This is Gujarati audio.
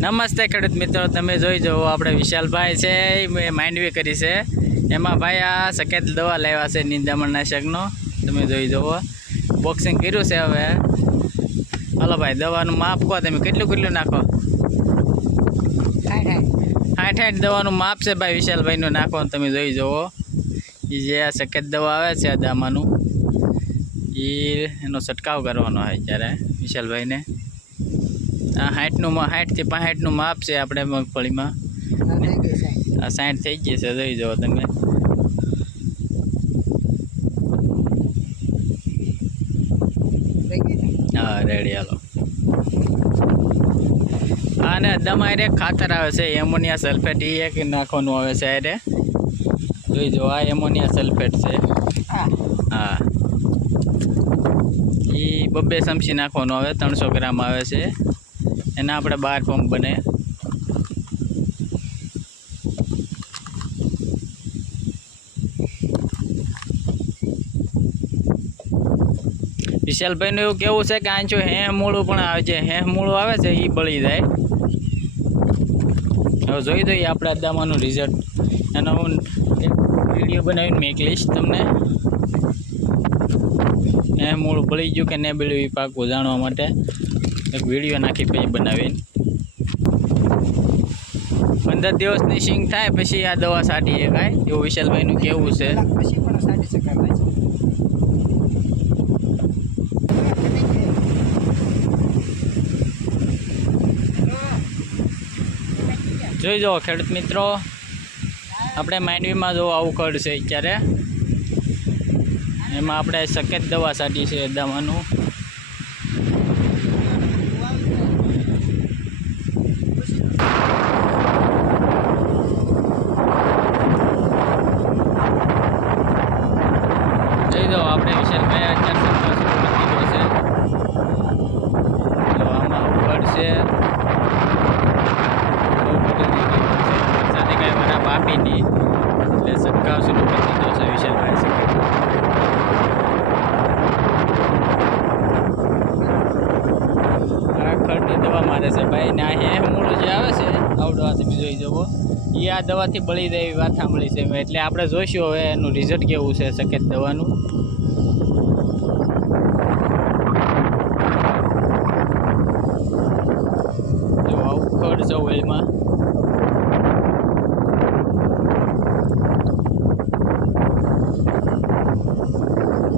નમસ્તે ખેડૂત મિત્રો તમે જોઈ જુઓ આપણે વિશાલભાઈ છે એ મેં માંડવી કરી છે. એમાં ભાઈ આ સકેત દવા લાવ્યા છે નિંદામણનાશકનો તમે જોઈ જુઓ. બોક્સિંગ કર્યું છે હવે. હલો ભાઈ દવાનું માપ કહો તમે કેટલું કેટલું નાખો? આઠ આઠ દવાનું માપ છે ભાઈ વિશાલભાઈનું નાખો તમે જોઈ જુઓ. એ જે આ સકેત દવા આવે છે આ દામાનું એ એનો છંટકાવ કરવાનો હોય ત્યારે વિશાલભાઈને. આ સાઠનું સાઠથી પાંસઠનું માપ છે આપણે મગફળીમાં. આ સાઠ. થઈ ગઈ છે જોઈ જાઓ તમે. હા રેડી હાલો. અને દમારે ખાતર આવે છે એમોનિયા સલ્ફેટ એ એક નાખવાનું આવે છે અરે જોઈ જો આ એમોનિયા સલ્ફેટ છે. હા. એ બબ્બે ચમચી નાખવાનું આવે ત્રણસો ગ્રામ આવે છે. એના આપણે બાર પંપ બને. વિશાલભાઈનું એવું કેવું છે કે આંચો હે મૂળું પણ આવે છે, હે મૂળું આવે છે એ બળી જાય. હવે જોઈ દઈએ આપણે અદામાનું રિઝલ્ટ એનો હું વીડિયો બનાવીને મેકલીશ તમને. એ મૂળ બળી ગયું કે નહીં બળ્યું એ પાકું જાણવા માટે. એક વીડિયો નાખી પછી બનાવીને. પંદર દિવસની સિંગ થાય પછી આ દવા સાટી શકાય એવું વિશાલભાઈનું કેવું છે? જોઈ જુઓ ખેડૂત મિત્રો આપણે માંડવીમાં જો આવું ખડ છે અત્યારે એમાં આપણે સકેત દવા સાટી છે દવાનું. આઈની એટલે સબકાવશીનો પ્રતિનિધિ છે વિશાલભાઈ છે આ ખડની દવા મારે છે. ભાઈ, ને આ મૂળ જે આવે છે આવડવા તમે જોઈ જવો એ આ દવાથી બળી જાય એવી વાત સાંભળી છે મેં. એટલે આપણે જોઈશું હવે એનું રિઝલ્ટ કેવું છે સકેત દવાનું. જો આવું ખડ છે ઓઇલમાં